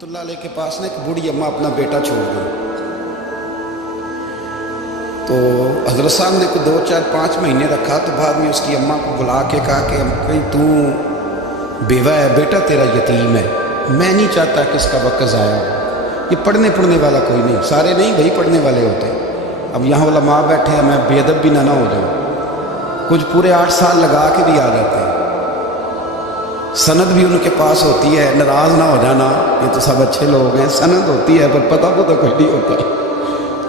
اللہ علیہ کے پاس نا ایک بوڑھی اماں اپنا بیٹا چھوڑ گئی. تو حضرت صاحب نے کوئی 2 4 5 مہینے رکھا. تو بعد میں اس کی اماں کو بلا کے کہا کہ بھائی تو بیوہ ہے، بیٹا تیرا یتیم ہے، میں نہیں چاہتا کہ اس کا وقت ضائع ہو. یہ پڑھنے والا کوئی نہیں، سارے نہیں بھائی پڑھنے والے ہوتے ہیں. اب یہاں علماء بیٹھے ہیں، میں بے ادب بھی نہ ہو جاؤں. کچھ پورے 8 سال لگا کے بھی آ جاتے ہیں، سند بھی ان کے پاس ہوتی ہے. ناراض نہ ہو جانا، یہ تو سب اچھے لوگ ہیں. سند ہوتی ہے پر پتہ کو تو کوئی نہیں ہوتا.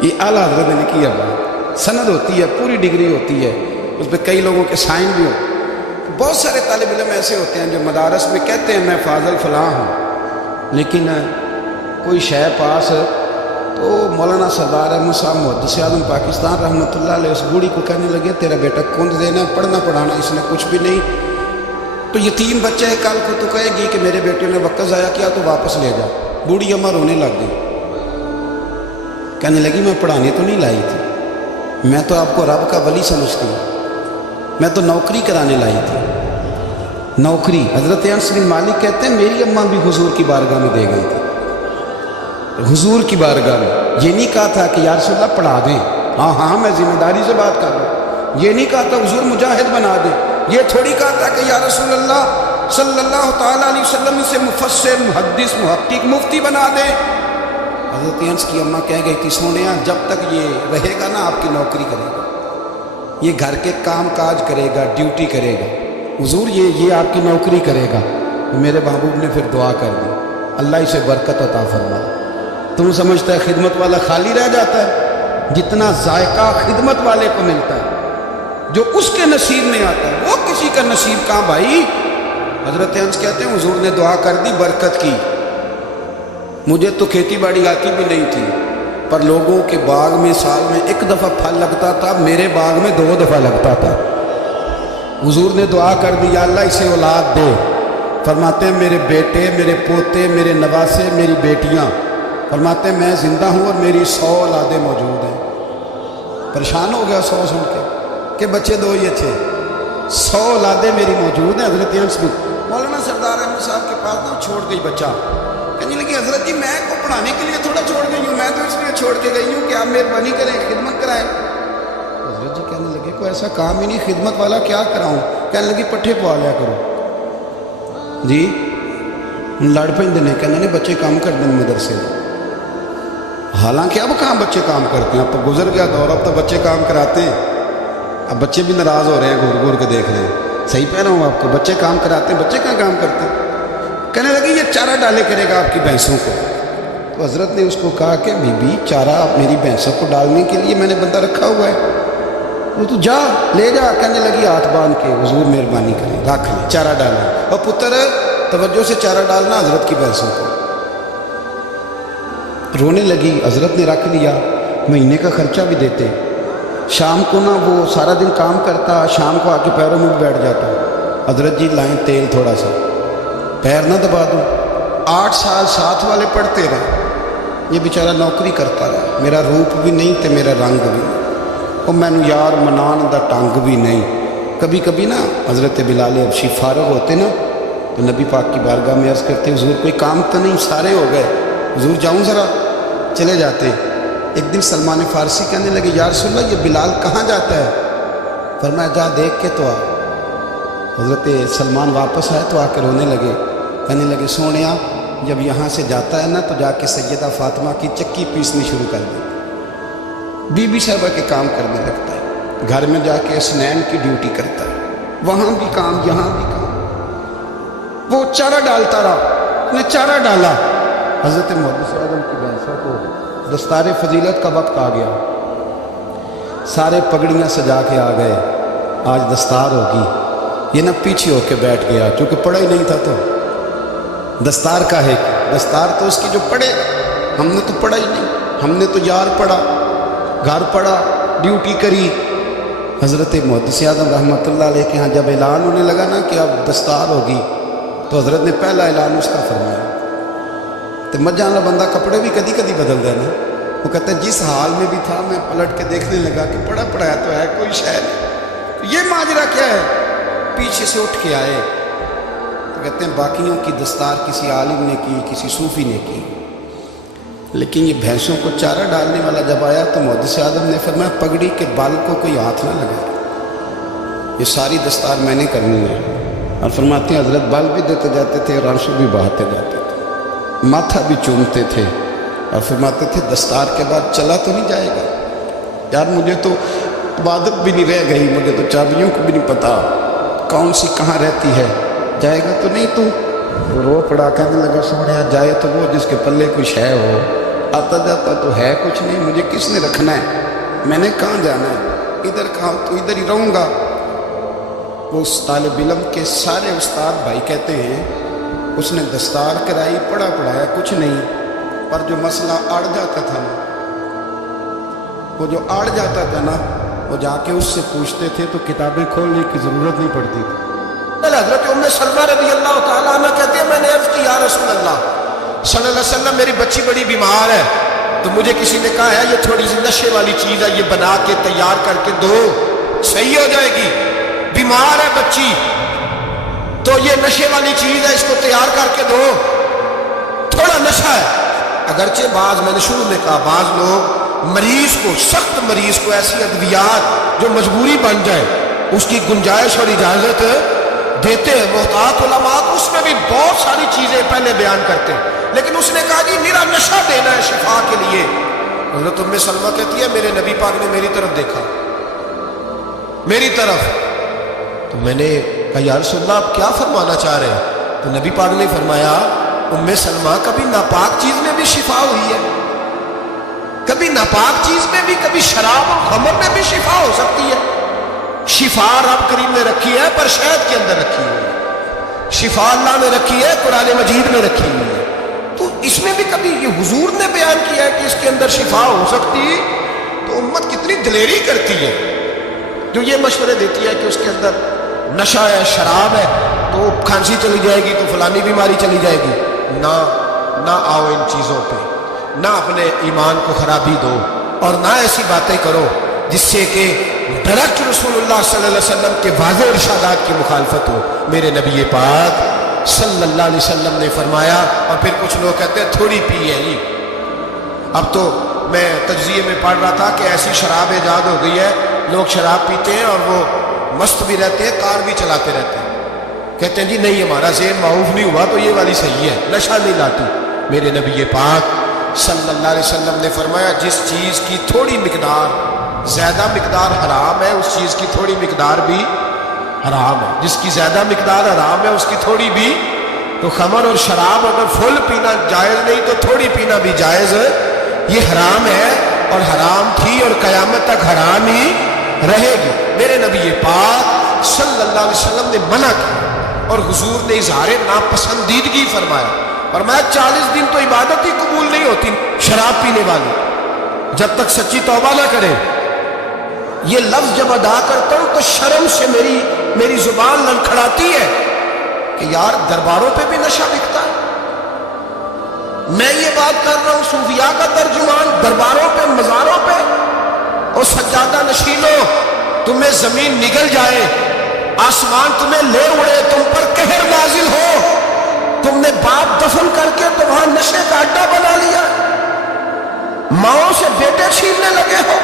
یہ اعلیٰ حضرت نے لکھی ہے بات. سند ہوتی ہے، پوری ڈگری ہوتی ہے، اس پہ کئی لوگوں کے سائن بھی ہوتے. بہت سارے طالب علم ایسے ہوتے ہیں جو مدارس میں کہتے ہیں میں فاضل فلاں ہوں، لیکن کوئی شے پاس. تو مولانا سردار احمد صاحب محدث اعظم پاکستان رحمۃ اللہ علیہ اس بوڑھی کو کہنے لگے تیرا بیٹا کنج دینا، پڑھنا پڑھانا اس نے کچھ بھی نہیں. تو یتیم بچہ ہے، کل کو تو کہے گی کہ میرے بیٹے نے وقت ضائع کیا تو واپس لے جا. بوڑھی اماں رونے لگ گئی، کہنے لگی میں پڑھانے تو نہیں لائی تھی، میں تو آپ کو رب کا ولی سمجھتی ہوں، میں تو نوکری کرانے لائی تھی. نوکری. حضرت انس بن مالک کہتے ہیں میری اماں بھی حضور کی بارگاہ میں دے گئی تھی. حضور کی بارگاہ میں یہ نہیں کہا تھا کہ یا رسول اللہ پڑھا دیں، ہاں میں ذمہ داری سے بات کر رہا ہوں. یہ نہیں کہا تھا حضور مجاہد بنا دیں. یہ تھوڑی کہا تھا کہ یا رسول اللہ صلی اللہ تعالیٰ علیہ وسلم سے مفسر، محدث، محقق، مفتی بنا دیں. حضرت انس کی اماں کہہ گئی تھی سونیا جب تک یہ رہے گا نا آپ کی نوکری کرے گا، یہ گھر کے کام کاج کرے گا، ڈیوٹی کرے گا. حضور یہ آپ کی نوکری کرے گا. میرے محبوب نے پھر دعا کر دی اللہ اسے برکت عطا فرما. تم سمجھتا ہے خدمت والا خالی رہ جاتا ہے؟ جتنا ذائقہ خدمت والے کو ملتا ہے، جو اس کے نصیب میں آتا ہے، وہ کسی کا نصیب کہاں بھائی. حضرت انس کہتے ہیں حضور نے دعا کر دی، برکت کی. مجھے تو کھیتی باڑی آتی بھی نہیں تھی، پر لوگوں کے باغ میں سال میں 1 دفعہ پھل لگتا تھا، میرے باغ میں 2 دفعہ لگتا تھا. حضور نے دعا کر دی یا اللہ اسے اولاد دے. فرماتے ہیں میرے بیٹے، میرے پوتے، میرے نواسے، میری بیٹیاں. فرماتے ہیں میں زندہ ہوں اور میری 100 اولادیں موجود ہیں. پریشان ہو گیا 100 سن کے کہ بچے 2 ہی اچھے. 100 اولادیں میری موجود ہیں. حضرت انس بھی مولانا سردار احمد صاحب کے پاس نہ چھوڑ گئی بچہ. کہنے لگی حضرت جی میں کو پڑھانے کے لیے تھوڑا چھوڑ گئی ہوں، میں تو اس لیے چھوڑ کے گئی ہوں کہ آپ مہربانی کریں، خدمت کرائیں. حضرت جی کہنے لگے کوئی ایسا کام ہی نہیں، خدمت والا کیا کراؤں. کہنے لگی پٹھے پوا لیا کرو. جی لڑ پہ نے کہنا نہیں بچے کام کر دیں مدرسے. حالانکہ اب کہاں بچے کام کرتے ہیں، اب تو گزر گیا دور، اب تو بچے کام کراتے ہیں. اب بچے بھی ناراض ہو رہے ہیں، گھور گھور کے دیکھ رہے ہیں. صحیح کہہ رہا ہوں آپ کو، بچے کام کراتے ہیں، بچے کہاں کام کرتے ہیں. کہنے لگے یہ چارہ ڈالے کرے گا آپ کی بھینسوں کو. تو حضرت نے اس کو کہا کہ بی بی چارہ آپ میری بھینسوں کو ڈالنے کے لیے میں نے بندہ رکھا ہوا ہے، وہ تو جا لے جا. کہنے لگی ہاتھ باندھ کے حضور مہربانی کریں رکھ لیں چارہ ڈالیں. اور پتر توجہ سے چارہ ڈالنا حضرت کی بھینسوں کو. رونے لگی. حضرت نے رکھ لیا، مہینے کا خرچہ بھی دیتے. شام کو نا وہ سارا دن کام کرتا، شام کو آ کے پیروں میں بھی بیٹھ جاتا. حضرت جی لائیں تیل تھوڑا سا، پیر نہ دبا دوں. 8 سال ساتھ والے پڑھتے رہے، یہ بیچارہ نوکری کرتا رہا. میرا روپ بھی نہیں تے میرا رنگ بھی نہیں، اور مینو یار منان دا ٹنگ بھی نہیں. کبھی کبھی نا حضرت بلال حبشی فارغ ہوتے نا تو نبی پاک کی بارگاہ میں عرض کرتے حضور کوئی کام تو نہیں، سارے ہو گئے، حضور جاؤں ذرا. چلے جاتے. ایک دن سلمان فارسی کہنے لگے یا رسول اللہ یہ بلال کہاں جاتا ہے. فرمایا جا دیکھ کے تو آ. حضرت سلمان واپس آئے تو آ کے رونے لگے. کہنے لگے سونیا جب یہاں سے جاتا ہے نا تو جا کے سیدہ فاطمہ کی چکی پیسنی شروع کر دے. بی بی صاحبہ کے کام کرنے لگتا ہے. گھر میں جا کے اسنین کی ڈیوٹی کرتا ہے، وہاں بھی کام یہاں بھی کام. وہ چارہ ڈالتا رہا، نے چارہ ڈالا. حضرت محدث اعظم کی بھینسوں کو دستار فضیلت کا وقت آ گیا. سارے پگڑیاں سجا کے آ گئے. آج دستار ہوگی. یہ نہ پیچھے ہو کے بیٹھ گیا کیونکہ پڑھا ہی نہیں تھا. تو دستار کا ہے کہ دستار تو اس کی جو پڑھے. ہم نے تو پڑھا ہی نہیں، ہم نے تو یار پڑھا، گھر پڑھا، ڈیوٹی کری. حضرت محدث اعظم رحمۃ اللہ علیہ کے ہاں جب اعلان ہونے لگا نا کہ اب دستار ہوگی تو حضرت نے پہلا اعلان اس کا فرمایا. تو مجھ جانا بندہ کپڑے بھی کدی کدی بدل دینا. وہ کہتا ہے جس حال میں بھی تھا میں پلٹ کے دیکھنے لگا کہ پڑھا پڑھایا تو ہے کوئی شے نہیں، یہ ماجرا کیا ہے. پیچھے سے اٹھ کے آئے تو کہتے ہیں باقیوں کی دستار کسی عالم نے کی، کسی صوفی نے کی، لیکن یہ بھینسوں کو چارہ ڈالنے والا جب آیا تو محدث اعظم نے فرمایا پگڑی کے بال کو کوئی ہاتھ نہ لگائے، یہ ساری دستار میں نے کرنی ہے۔ اور فرماتے ہیں حضرت بال بھی دیتے جاتے تھے اور آنسو بھی بہاتے جاتے تھے، ماتھا بھی چومتے تھے، اور فرماتے تھے دستار کے بعد چلا تو نہیں جائے گا یار، مجھے تو عبادت بھی نہیں رہ گئی، مجھے تو چابیوں کو بھی نہیں پتا کون سی کہاں رہتی ہے، جائے گا تو نہیں تو؟ رو پڑا کہنے لگا سونے جائے تو وہ جس کے پلے کچھ ہے، ہو آتا جاتا تو ہے کچھ نہیں، مجھے کس نے رکھنا ہے، میں نے کہاں جانا ہے، ادھر کہاں تو ادھر ہی رہوں گا۔ وہ اس طالب علم کے سارے استاد بھائی کہتے ہیں اس نے دستار کرائی، پڑھایا کچھ نہیں، پر جو مسئلہ اڑ جاتا تھا نا، وہ جو اڑ جاتا تھا نا، وہ جا کے اس سے پوچھتے تھے تو کتابیں کھولنے کی ضرورت نہیں پڑتی تھی۔ حضرت ام سلمہ رضی اللہ تعالیٰ عنہ کہتے ہیں میں نے عرض کی یا رسول اللہ صلی اللہ علیہ وسلم میری بچی بڑی بیمار ہے، تو مجھے کسی نے کہا ہے یہ تھوڑی سی نشے والی چیز ہے، یہ بنا کے تیار کر کے دو صحیح ہو جائے گی، بیمار ہے بچی تو یہ نشے والی چیز ہے، اس کو تیار کر کے دو، تھوڑا نشہ ہے۔ اگرچہ میں نے شروع میں کہا بعض لوگ مریض کو، سخت مریض کو ایسی ادویات جو مجبوری بن جائے اس کی گنجائش اور اجازت دیتے ہیں، محتاط علماء اس میں بھی بہت ساری چیزیں پہلے بیان کرتے ہیں، لیکن اس نے کہا جی میرا نشہ دینا ہے شفا کے لیے۔ حضرت ام سلمہ کہتی ہے میرے نبی پاک نے میری طرف دیکھا، میری طرف، تو میں نے کہا یا رسول اللہ آپ کیا فرمانا چاہ رہے ہیں؟ تو نبی پاک نے فرمایا ام سلمہ کبھی ناپاک چیز میں بھی شفا ہوئی ہے، کبھی ناپاک چیز میں بھی، کبھی شراب اور خمر میں بھی شفا ہو سکتی ہے۔ شفا رب کریم نے رکھی ہے پر شہد کے اندر رکھی ہوئی ہے، شفا اللہ نے رکھی ہے قرآن مجید میں رکھی ہوئی ہے، تو اس میں بھی کبھی یہ حضور نے بیان کیا ہے کہ اس کے اندر شفا ہو سکتی، تو امت کتنی دلیری کرتی ہے جو یہ مشورے دیتی ہے کہ اس کے اندر نشہ ہے، شراب ہے، تو کھانسی چلی جائے گی تو فلانی بیماری چلی جائے گی۔ نہ آؤ ان چیزوں پہ، نہ اپنے ایمان کو خرابی دو، اور نہ ایسی باتیں کرو جس سے کہ ڈائریکٹ رسول اللہ صلی اللہ علیہ وسلم کے واضح ارشادات کی مخالفت ہو۔ میرے نبی پاک صلی اللہ علیہ وسلم نے فرمایا، اور پھر کچھ لوگ کہتے ہیں تھوڑی پی ہے جی، اب تو میں تجزیے میں پڑھ رہا تھا کہ ایسی شراب ایجاد ہو گئی ہے، لوگ شراب پیتے ہیں اور وہ مست بھی رہتے ہیں، کار بھی چلاتے رہتے ہیں، کہتے ہیں جی نہیں ہمارا ذہن معاف نہیں ہوا تو یہ والی صحیح ہے، نشہ نہیں لاتی۔ میرے نبی پاک صلی اللہ علیہ وسلم نے فرمایا جس چیز کی تھوڑی مقدار، زیادہ مقدار حرام ہے اس چیز کی تھوڑی مقدار بھی حرام ہے، جس کی زیادہ مقدار حرام ہے اس کی تھوڑی بھی، تو خمر اور شراب اگر فل پینا جائز نہیں تو تھوڑی پینا بھی جائز، یہ حرام ہے اور حرام تھی اور قیامت تک حرام ہی رہے گی۔ میرے نبی پاک صلی اللہ علیہ وسلم نے منع کیا اور حضور نے اظہار ناپسندیدگی فرمایا، فرمایا 40 دن تو عبادت ہی قبول نہیں ہوتی شراب پینے والی جب تک سچی توبہ نہ کرے۔ یہ لفظ جب ادا کرتا ہوں تو شرم سے میری زبان لڑکھڑاتی ہے کہ یار درباروں پہ بھی نشہ بکتا ہے۔ میں یہ بات کر رہا ہوں صوفیاء کا ترجمان، درباروں پہ، مزاروں پہ، اور سجادہ نشینوں تمہیں زمین نگل جائے، آسمان تمہیں لے اڑے، تم پر قہر نازل ہو، تم نے باپ دفن کر کے تو وہاں نشے کا اڈا بنا لیا، ماؤں سے بیٹے چھیننے لگے ہو،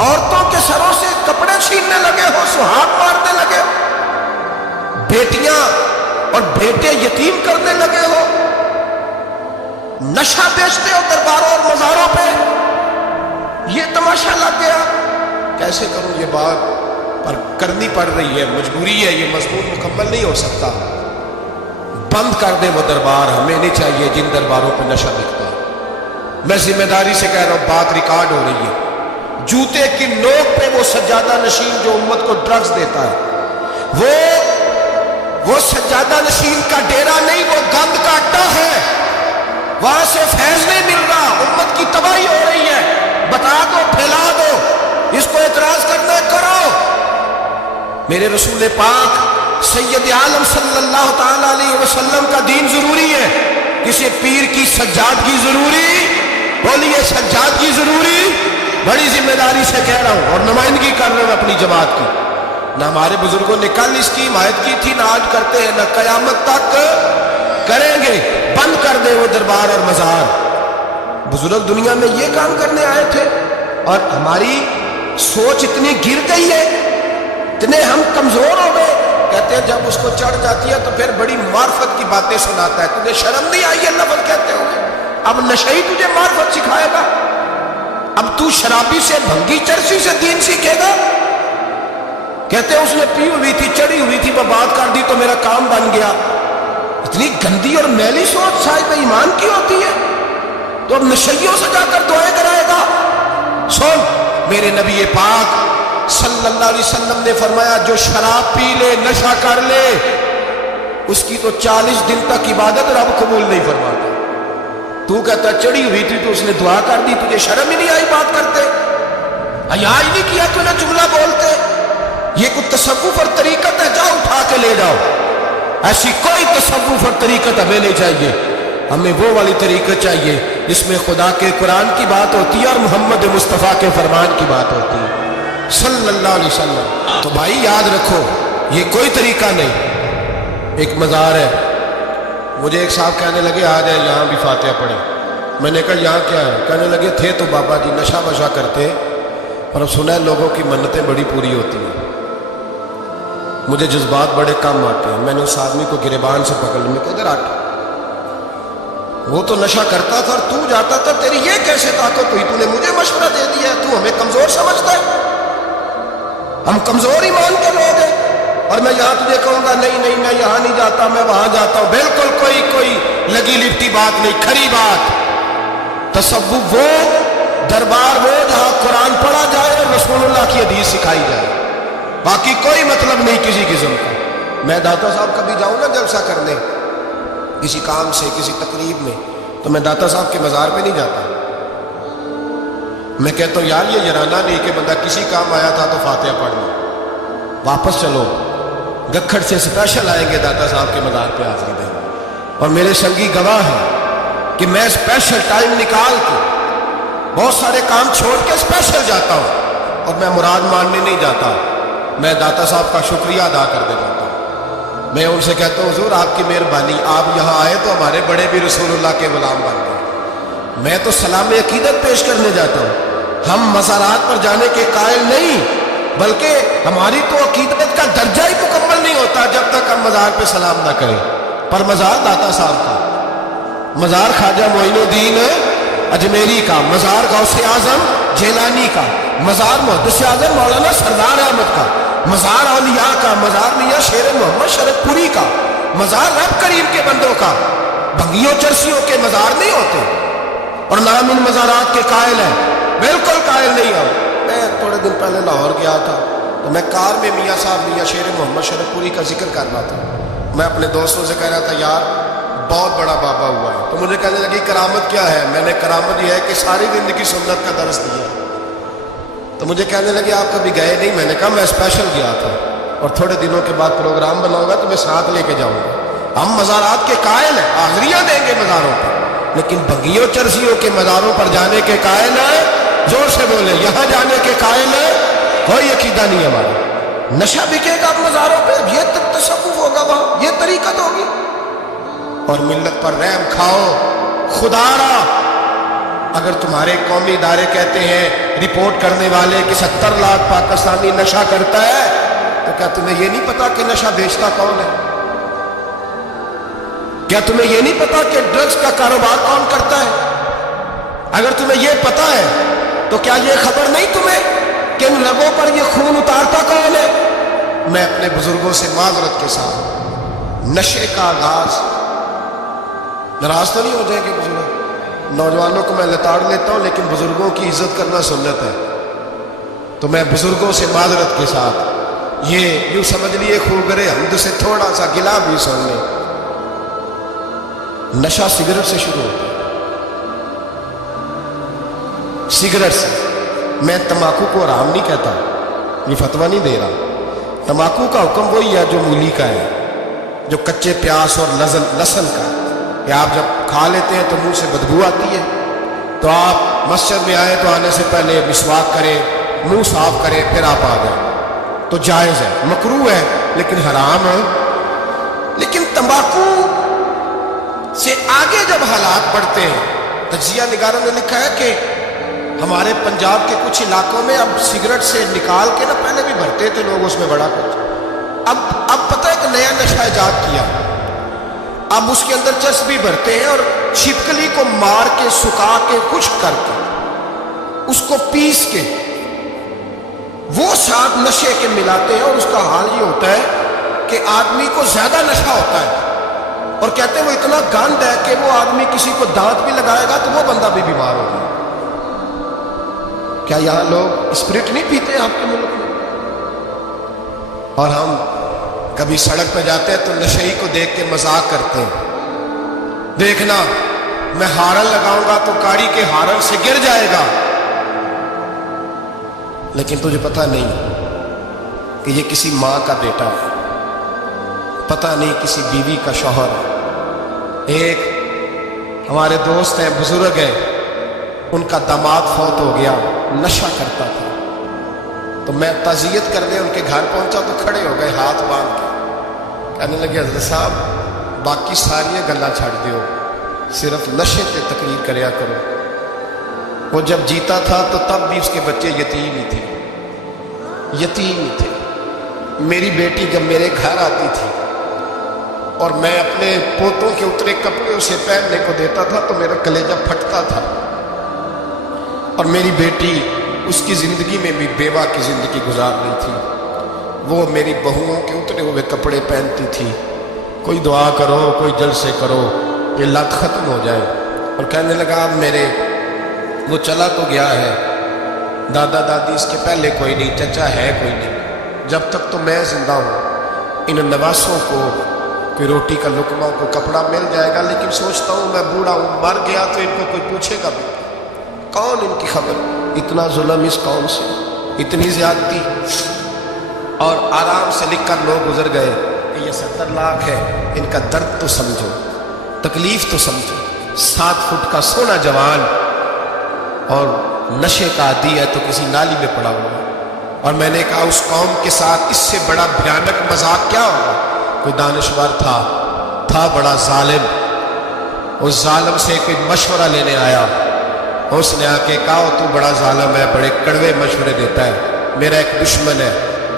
عورتوں کے سروں سے کپڑے چھیننے لگے ہو، سہاگ مارنے لگے ہو، بیٹیاں اور بیٹے یتیم کرنے لگے ہو، نشہ بیچتے ہو درباروں اور مزاروں پہ، یہ تماشا لگ گیا۔ کیسے کروں یہ بات، پر کرنی پڑ رہی ہے، مجبوری ہے، یہ مضمون مکمل نہیں ہو سکتا۔ بند کر دیں وہ دربار، ہمیں نہیں چاہیے جن درباروں پہ نشہ بکتا ہے۔ میں ذمہ داری سے کہہ رہا ہوں، بات ریکارڈ ہو رہی ہے۔ جوتے کی نوک پہ وہ سجادہ نشین جو امت کو ڈرگز دیتا ہے، وہ سجادہ نشین کا ڈیرا نہیں، وہ گند کا اڈا ہے، وہاں سے فیض نہیں مل رہا، امت کی تباہی ہو رہی ہے، بتا دو، پھیلا دو، اس کو اعتراض کرنا ہے کرو۔ میرے رسول پاک سید عالم صلی اللہ تعالیٰ علیہ وسلم کا دین ضروری ہے، کسی پیر کی سجادگی ضروری، بولیے سجادگی ضروری، بڑی ذمہ داری سے کہہ رہا ہوں اور نمائندگی کر رہا ہوں اپنی جماعت کی۔ نہ ہمارے بزرگوں نے کل اس کی حمایت کی تھی، نہ آج کرتے ہیں، نہ قیامت تک کریں گے۔ بند کر دے وہ دربار اور مزار۔ بزرگ دنیا میں یہ کام کرنے آئے تھے، اور ہماری سوچ اتنی گر گئی ہے، اتنے ہم کمزور ہو گئے۔ کہتے ہیں جب اس کو چڑھ جاتی ہے تو پھر بڑی معرفت کی باتیں سناتا ہے۔ تجھے شرم نہیں آئی ہے لفظ کہتے ہوئے؟ اب نشئی تجھے معرفت سکھائے گا؟ اب تو شرابی سے، بھنگی چرسی سے دین سیکھے گا؟ کہتے ہیں اس نے پی ہوئی تھی، چڑھی ہوئی تھی، وہ بات کر دی تو میرا کام بن گیا۔ اتنی گندی اور میلی سوچ صاحب ایمان کی ہوتی ہے؟ تو اب نشیوں سے جا کر دعائیں کرائے گا؟ سن، میرے نبی پاک صلی اللہ علیہ وسلم نے فرمایا جو شراب پی لے، نشہ کر لے، اس کی تو 40 دن تک عبادت رب قبول نہیں فرماتا۔ تو کہتا چڑھی ہوئی تھی تو اس نے دعا کر دی، تجھے شرم ہی نہیں آئی بات کرتے؟ حیا ہی نہیں کیا تو نہ جملہ بولتے؟ یہ کوئی تصوف اور طریقت ہے؟ جاؤ اٹھا کے لے جاؤ۔ ایسی کوئی تصوف اور طریقت ہمیں نہیں چاہیے، ہمیں وہ والی طریقت چاہیے جس میں خدا کے قرآن کی بات ہوتی ہے اور محمد مصطفیٰ کے فرمان کی بات ہوتی ہے صلی اللہ علیہ وسلم۔ تو بھائی یاد رکھو، یہ کوئی طریقہ نہیں۔ ایک مزار ہے، مجھے ایک صاحب کہنے لگے آ جائے یہاں بھی فاتحہ پڑھیں۔ میں نے کہا یہاں کیا ہے؟ کہنے لگے تھے تو بابا جی نشہ وشہ کرتے، اور اب سنا ہے لوگوں کی منتیں بڑی پوری ہوتی ہیں۔ مجھے جذبات بڑے کم آتے ہیں۔ میں نے اس آدمی کو گریبان سے پکڑ لیا، میں کہ ادھر ہٹ، وہ تو نشہ کرتا تھا اور تو جاتا تھا، تیری یہ کیسے طاقت ہوئی؟ تو نے مجھے مشورہ دے دیا، تو ہمیں کمزور سمجھتا ہے؟ ہم کمزور ایمان کے لوگ ہیں، اور میں یہاں تجھے کہوں گا نہیں نہیں میں یہاں نہیں جاتا، میں وہاں جاتا ہوں۔ بالکل کوئی لگی لپٹی بات نہیں، کھری بات۔ تصوف وہ، دربار وہ جہاں قرآن پڑھا جائے اور رسول اللہ کی حدیث سکھائی جائے، باقی کوئی مطلب نہیں کسی قسم کا۔ میں داتا صاحب کبھی جاؤں نا جلسہ کرنے کسی کام سے، کسی تقریب میں، تو میں داتا صاحب کے مزار پہ نہیں جاتا۔ میں کہتا ہوں یار یہ یرانہ نہیں کہ بندہ کسی کام آیا تھا تو فاتحہ پڑھ لیں، واپس چلو۔ گکھڑ سے اسپیشل آئیں گے داتا صاحب کے مزار پہ حاضری دیں، اور میرے سنگی گواہ ہیں کہ میں اسپیشل ٹائم نکال کے بہت سارے کام چھوڑ کے اسپیشل جاتا ہوں، اور میں مراد ماننے نہیں جاتا، میں داتا صاحب کا شکریہ ادا کر دے جاتا ہوں۔ میں ان سے کہتا ہوں حضور آپ کی مہربانی، آپ یہاں آئے تو ہمارے بڑے بھی رسول اللہ کے غلام بن گئے۔ میں تو سلام عقیدت پیش کرنے جاتا ہوں۔ ہم مزارات پر جانے کے قائل نہیں، بلکہ ہماری تو عقیدت کا درجہ ہی مکمل نہیں ہوتا جب تک ہم مزار پہ سلام نہ کریں۔ پر مزار داتا صاحب کا، مزار خواجہ معین الدین اجمیری کا، مزار غوث اعظم جیلانی کا، مزار محدث اعظم مولانا سردار احمد کا، مزار اولیاء کا، مزار میاں شیر محمد شرف پوری کا، مزار رب کریم کے بندوں کا۔ بھنگیوں چرسیوں کے مزار نہیں ہوتے، اور نام ان مزارات کے قائل ہیں، بالکل قائل نہیں ہوں۔ میں تھوڑے دن پہلے لاہور گیا تھا، تو میں کار میں میاں صاحب میاں شیر محمد شرف پوری کا ذکر کر رہا تھا۔ میں اپنے دوستوں سے کہہ رہا تھا یار بہت بڑا بابا ہوا ہے، تو مجھے کہنے لگی کرامت کیا ہے؟ میں نے کرامت یہ ہے کہ ساری زندگی سنت کا درس دیا۔ تو مجھے کہنے لگے آپ کبھی گئے نہیں؟ میں نے کہا میں اسپیشل گیا تھا، اور تھوڑے دنوں کے بعد پروگرام بناؤں گا تو میں ساتھ لے کے جاؤں گا۔ ہم مزارات کے قائل ہیں، حاضریاں دیں گے مزاروں پر، لیکن بھنگیوں چرسیوں کے مزاروں پر جانے کے قائل ہیں؟ زور سے بولے، یہاں جانے کے قائل ہیں؟ کوئی عقیدہ نہیں ہمارا۔ نشہ بکے گا مزاروں پہ، یہ تصوف ہوگا وہاں، یہ طریقت ہوگی؟ اور ملت پر رحم کھاؤ خدا را۔ اگر تمہارے قومی ادارے کہتے ہیں رپورٹ کرنے والے کہ 70 لاکھ پاکستانی نشہ کرتا ہے، تو کیا تمہیں یہ نہیں پتا کہ نشہ بیچتا کون ہے؟ کیا تمہیں یہ نہیں پتا کہ ڈرگز کا کاروبار کون کرتا ہے؟ اگر تمہیں یہ پتا ہے تو کیا یہ خبر نہیں تمہیں کہ ان رگوں پر یہ خون اتارتا کون ہے؟ میں اپنے بزرگوں سے معذرت کے ساتھ، نشے کا آغاز، ناراض تو نہیں ہو جائیں گے بزرگ؟ نوجوانوں کو میں لتاڑ لیتا ہوں، لیکن بزرگوں کی عزت کرنا سنت ہے، تو میں بزرگوں سے معذرت کے ساتھ یہ یوں سمجھ لیے خوگرے حمد سے تھوڑا سا گلا بھی سن لیں۔ نشہ سگریٹ سے شروع ہوتا ہے، سگریٹ سے۔ میں تمباکو کو حرام نہیں کہتا، یہ فتویٰ نہیں دے رہا۔ تمباکو کا حکم وہی ہے جو مولی کا ہے، جو کچے پیاز اور لہسن کا ہے، کہ آپ جب کھا لیتے ہیں تو منہ سے بدبو آتی ہے، تو آپ مسجد میں آئے تو آنے سے پہلے مسواک کریں، منہ صاف کریں، پھر آپ آ جائیں۔ تو جائز ہے، مکروہ ہے لیکن حرام ہے۔ لیکن تمباکو سے آگے جب حالات بڑھتے ہیں، تجزیہ نگاروں نے لکھا ہے کہ ہمارے پنجاب کے کچھ علاقوں میں اب سگریٹ سے نکال کے نا، پہلے بھی بھرتے تھے لوگ اس میں بڑا کچھ، اب پتہ ہے کہ نیا نشہ ایجاد کیا، اب اس کے اندر چسبی بھرتے ہیں اور چھپکلی کو مار کے سکھا کے خشک کر کے اس کو پیس کے وہ ساتھ نشے کے ملاتے ہیں، اور اس کا حال یہ ہوتا ہے کہ آدمی کو زیادہ نشہ ہوتا ہے، اور کہتے ہیں وہ اتنا گند ہے کہ وہ آدمی کسی کو دانت بھی لگائے گا تو وہ بندہ بھی بیمار ہوگا۔ کیا یہاں لوگ اسپرٹ نہیں پیتے ہیں آپ کے ملک میں؟ اور ہم کبھی سڑک پہ جاتے ہیں تو نشئی کو دیکھ کے مذاق کرتے ہیں، دیکھنا میں ہارن لگاؤں گا تو گاڑی کے ہارن سے گر جائے گا، لیکن تجھے پتہ نہیں کہ یہ کسی ماں کا بیٹا ہے، پتہ نہیں کسی بیوی کا شوہر ہے۔ ایک ہمارے دوست ہیں، بزرگ ہیں، ان کا داماد فوت ہو گیا، نشہ کرتا تھا، تو میں تعزیت کرنے ان کے گھر پہنچا تو کھڑے ہو گئے ہاتھ باندھ کے، کہنے لگے حضرت صاحب باقی ساری گلاں چھڑ دیو، صرف نشے پہ تقریر کریا کرو۔ وہ جب جیتا تھا تو تب بھی اس کے بچے یتیم ہی تھے، یتیم ہی تھے۔ میری بیٹی جب میرے گھر آتی تھی اور میں اپنے پوتوں کے اترے کپڑے اسے پہننے کو دیتا تھا تو میرا کلیجہ پھٹتا تھا، اور میری بیٹی اس کی زندگی میں بھی بیوہ کی زندگی گزار رہی تھی، وہ میری بہوؤں کے اترے ہوئے کپڑے پہنتی تھی، کوئی دعا کرو، کوئی جلسے کرو، یہ لت ختم ہو جائے۔ اور کہنے لگا اب میرے وہ چلا تو گیا ہے، دادا دادی اس کے پہلے کوئی نہیں، چچا ہے کوئی نہیں، جب تک تو میں زندہ ہوں ان نواسوں کو کوئی روٹی کا لقمہ، کوئی کپڑا مل جائے گا، لیکن سوچتا ہوں میں بوڑھا ہوں، مر گیا تو ان کو کوئی پوچھے گا بھی، کون ان کی خبر؟ اتنا ظلم اس قوم سے، اتنی زیادتی، اور آرام سے لکھ کر لوگ گزر گئے کہ یہ 70 لاکھ ہے، ان کا درد تو سمجھو، تکلیف تو سمجھو۔ 7 فٹ کا سونا جوان اور نشے کا عادی ہے تو کسی نالی میں پڑا ہوا ہے۔ اور میں نے کہا اس قوم کے ساتھ اس سے بڑا بھیانک مذاق کیا ہوگا؟ کوئی دانشور تھا بڑا ظالم، اس ظالم سے کوئی مشورہ لینے آیا، اس نے آ کے کہا تو بڑا ظالم ہے، بڑے کڑوے مشورے دیتا ہے، میرا ایک دشمن ہے،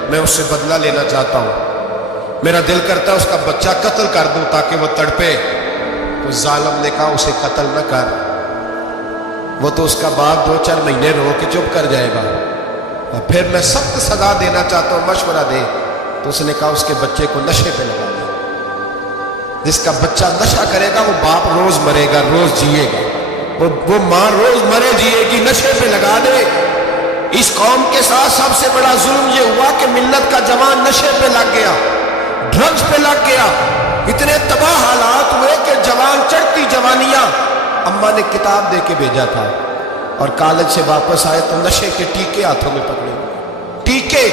میں اس سے بدلہ لینا چاہتا ہوں، میرا دل کرتا ہے اس کا بچہ قتل کر دوں تاکہ وہ تڑپے۔ تو ظالم نے کہا اسے قتل نہ کر، وہ تو اس کا باپ 2-4 مہینے رو کے چپ کر جائے گا، اور پھر میں سخت سزا دینا چاہتا ہوں، مشورہ دے۔ تو اس نے کہا اس کے بچے کو نشے پہ لگا دے، جس کا بچہ نشہ کرے گا وہ باپ روز مرے گا، روز جیے گا، وہ ماں روز مرے جیے گی، نشے پہ لگا دے۔ اس قوم کے ساتھ سب سے بڑا ظلم یہ ہوا کہ ملت کا جوان نشے پہ لگ گیا، ڈرگز پہ لگ گیا، اتنے تباہ حالات ہوئے کہ جوان چڑھتی جوانیاں، اماں نے کتاب دے کے بھیجا تھا، اور کالج سے واپس آئے تو نشے کے ٹیکے ہاتھوں میں پکڑے ہوئے، ٹیکے۔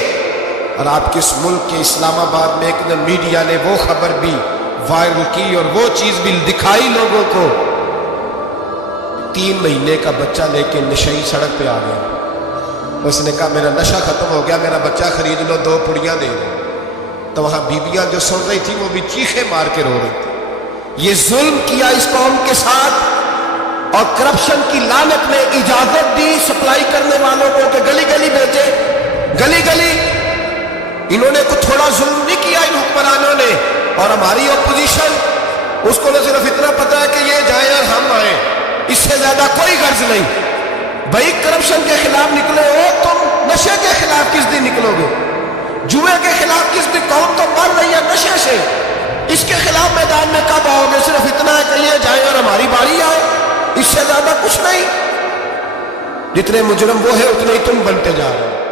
اور آپ کے اس ملک کے اسلام آباد میں ایک دن میڈیا نے وہ خبر بھی وائرل کی اور وہ چیز بھی دکھائی لوگوں کو، 3 مہینے کا بچہ لے کے نشئی سڑک پہ آ گیا، اس نے کہا میرا نشہ ختم ہو گیا، میرا بچہ خرید لو، 2 پڑیاں دے دو۔ تو وہاں بیویاں جو سن رہی تھی وہ بھی چیخے مار کے رو رہی تھی۔ یہ ظلم کیا اس قوم کے ساتھ، اور کرپشن کی لعنت نے اجازت دی سپلائی کرنے والوں کو کہ گلی گلی بھیجے، گلی گلی۔ انہوں نے کچھ تھوڑا ظلم نہیں کیا ان حکمرانوں نے، اور ہماری اپوزیشن اس کو نہ صرف اتنا پتا ہے کہ یہ جائیں اور ہم آئیں، اس سے زیادہ کوئی غرض نہیں۔ بھائی کرپشن کے خلاف نکلے ہو، تم نشے کے خلاف کس دن نکلو گے؟ جوئے کے خلاف کس دن؟ قوم تو مر رہی ہے نشے سے، اس کے خلاف میدان میں کب آؤ گے؟ صرف اتنا ہے کہ یہ جائیں اور ہماری باری آئے، اس سے زیادہ کچھ نہیں۔ جتنے مجرم وہ ہے اتنے ہی تم بنتے جا رہے ہو۔